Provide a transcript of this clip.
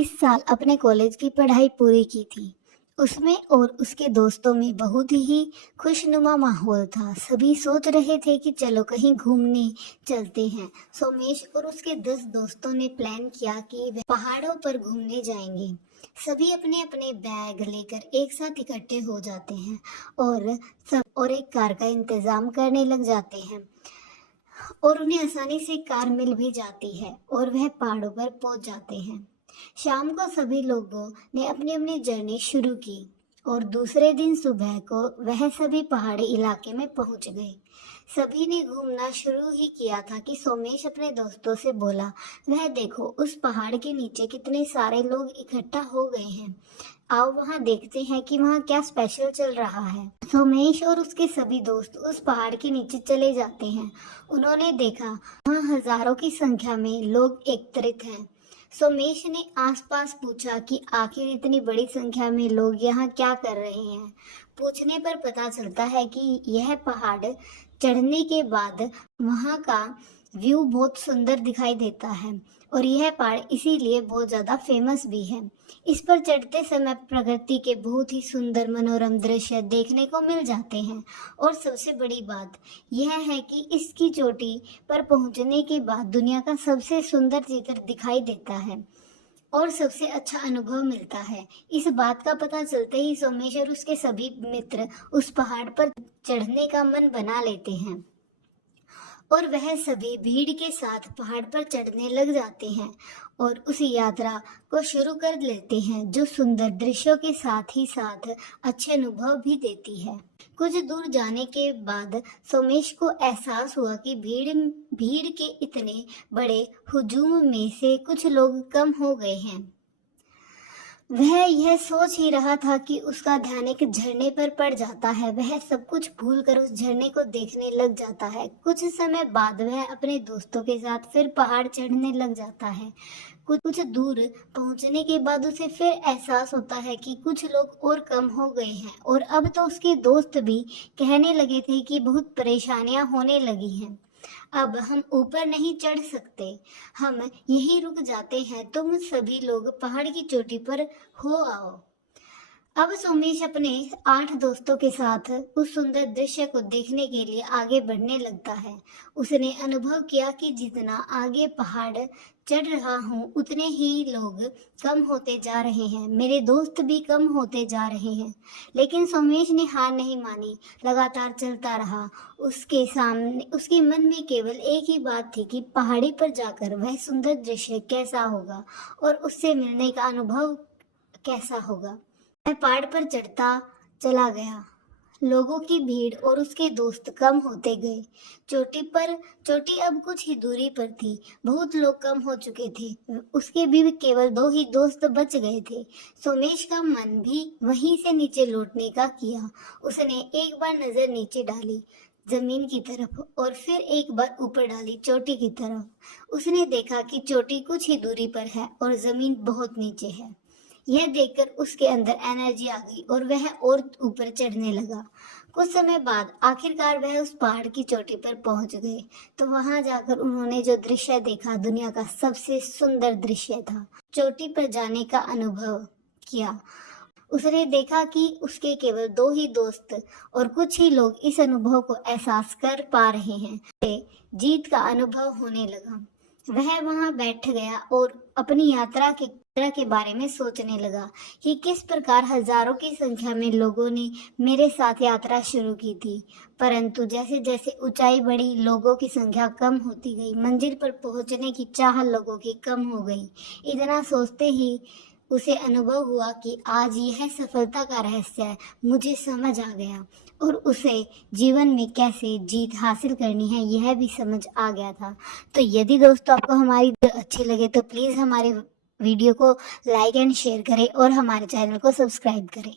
इस साल अपने कॉलेज की पढ़ाई पूरी की थी। उसमें और उसके दोस्तों में बहुत ही खुशनुमा माहौल था। सभी सोच रहे थे कि चलो कहीं घूमने चलते हैं। सोमेश और उसके 10 दोस्तों ने प्लान किया कि वे पहाड़ों पर घूमने जाएंगे। सभी अपने अपने बैग लेकर एक साथ इकट्ठे हो जाते हैं और एक कार का इंतजाम करने लग जाते हैं और उन्हें आसानी से कार मिल भी जाती है और वह पहाड़ों पर पहुंच जाते हैं। शाम को सभी लोगों ने अपनी अपनी जर्नी शुरू की और दूसरे दिन सुबह को वह सभी पहाड़ी इलाके में पहुंच गए। सभी ने घूमना शुरू ही किया था कि सोमेश अपने दोस्तों से बोला, वह देखो उस पहाड़ के नीचे कितने सारे लोग इकट्ठा हो गए हैं। आओ वहां देखते हैं कि वहां क्या स्पेशल चल रहा है। सोमेश और उसके सभी दोस्त उस पहाड़ के नीचे चले जाते हैं। उन्होंने देखा वहां हजारों की संख्या में लोग एकत्रित हैं। सोमेश ने आसपास पूछा कि आखिर इतनी बड़ी संख्या में लोग यहाँ क्या कर रहे हैं। पूछने पर पता चलता है कि यह पहाड़ चढ़ने के बाद वहाँ का व्यू बहुत सुंदर दिखाई देता है और यह पहाड़ इसीलिए बहुत ज़्यादा फेमस भी है। इस पर चढ़ते समय प्रकृति के बहुत ही सुंदर मनोरम दृश्य देखने को मिल जाते हैं और सबसे बड़ी बात यह है कि इसकी चोटी पर पहुंचने के बाद दुनिया का सबसे सुंदर चित्र दिखाई देता है और सबसे अच्छा अनुभव मिलता है। इस बात का पता चलते ही सोमेश और उसके सभी मित्र उस पहाड़ पर चढ़ने का मन बना लेते हैं और वह सभी भीड़ के साथ पहाड़ पर चढ़ने लग जाते हैं और उस यात्रा को शुरू कर लेते हैं जो सुंदर दृश्यों के साथ ही साथ अच्छे अनुभव भी देती है। कुछ दूर जाने के बाद सोमेश को एहसास हुआ कि भीड़ के इतने बड़े हुजूम में से कुछ लोग कम हो गए हैं। वह यह सोच ही रहा था कि उसका ध्यान एक झरने पर पड़ जाता है। वह सब कुछ भूलकर उस झरने को देखने लग जाता है। कुछ समय बाद वह अपने दोस्तों के साथ फिर पहाड़ चढ़ने लग जाता है। कुछ दूर पहुंचने के बाद उसे फिर एहसास होता है कि कुछ लोग और कम हो गए हैं और अब तो उसके दोस्त भी कहने लगे थे कि बहुत परेशानियां होने लगी हैं। अब हम ऊपर नहीं चढ़ सकते, हम यहीं रुक जाते हैं। तुम सभी लोग पहाड़ की चोटी पर हो आओ। अब सोमेश अपने 8 दोस्तों के साथ उस सुंदर दृश्य को देखने के लिए आगे बढ़ने लगता है। उसने अनुभव किया कि जितना आगे पहाड़ चढ़ रहा हूँ उतने ही लोग कम होते जा रहे हैं। मेरे दोस्त भी कम होते जा रहे हैं। लेकिन सोमेश ने हार नहीं मानी, लगातार चलता रहा। उसके मन में केवल एक ही बात थी कि पहाड़ी पर जाकर वह सुंदर दृश्य कैसा होगा और उससे मिलने का अनुभव कैसा होगा। वह पहाड़ पर चढ़ता चला गया। लोगों की भीड़ और उसके दोस्त कम होते गए। चोटी अब कुछ ही दूरी पर थी। बहुत लोग कम हो चुके थे। उसके भी केवल 2 ही दोस्त बच गए थे। सोमेश का मन भी वहीं से नीचे लौटने का किया। उसने एक बार नजर नीचे डाली जमीन की तरफ और फिर एक बार ऊपर डाली चोटी की तरफ। उसने देखा कि चोटी कुछ ही दूरी पर है और जमीन बहुत नीचे है। यह देखकर उसके अंदर एनर्जी आ गई और वह और ऊपर चढ़ने लगा। कुछ समय बाद आखिरकार वह उस पहाड़ की चोटी पर पहुंच गए। तो वहां जाकर उन्होंने जो दृश्य देखा दुनिया का सबसे सुंदर दृश्य था। चोटी पर जाने का अनुभव किया। उसने देखा कि उसके केवल 2 ही दोस्त और कुछ ही लोग इस अनुभव को एहसास कर पा रहे हैं। जीत का अनुभव होने लगा। वह वहां बैठ गया और अपनी यात्रा के बारे में सोचने लगा कि किस प्रकार हजारों की संख्या में लोगों ने मेरे साथ यात्रा शुरू की थी, परंतु जैसे जैसे ऊंचाई बढ़ी लोगों की संख्या कम होती गई। मंजिल पर पहुंचने की चाह लोगों की कम हो गई। इतना सोचते ही उसे अनुभव हुआ कि आज यह सफलता का रहस्य है। मुझे समझ आ गया और उसे जीवन में कैसे जीत हासिल करनी है यह भी समझ आ गया था। तो यदि दोस्तों आपको हमारी अच्छी लगे तो प्लीज़ हमारे वीडियो को लाइक एंड शेयर करें और हमारे चैनल को सब्सक्राइब करें।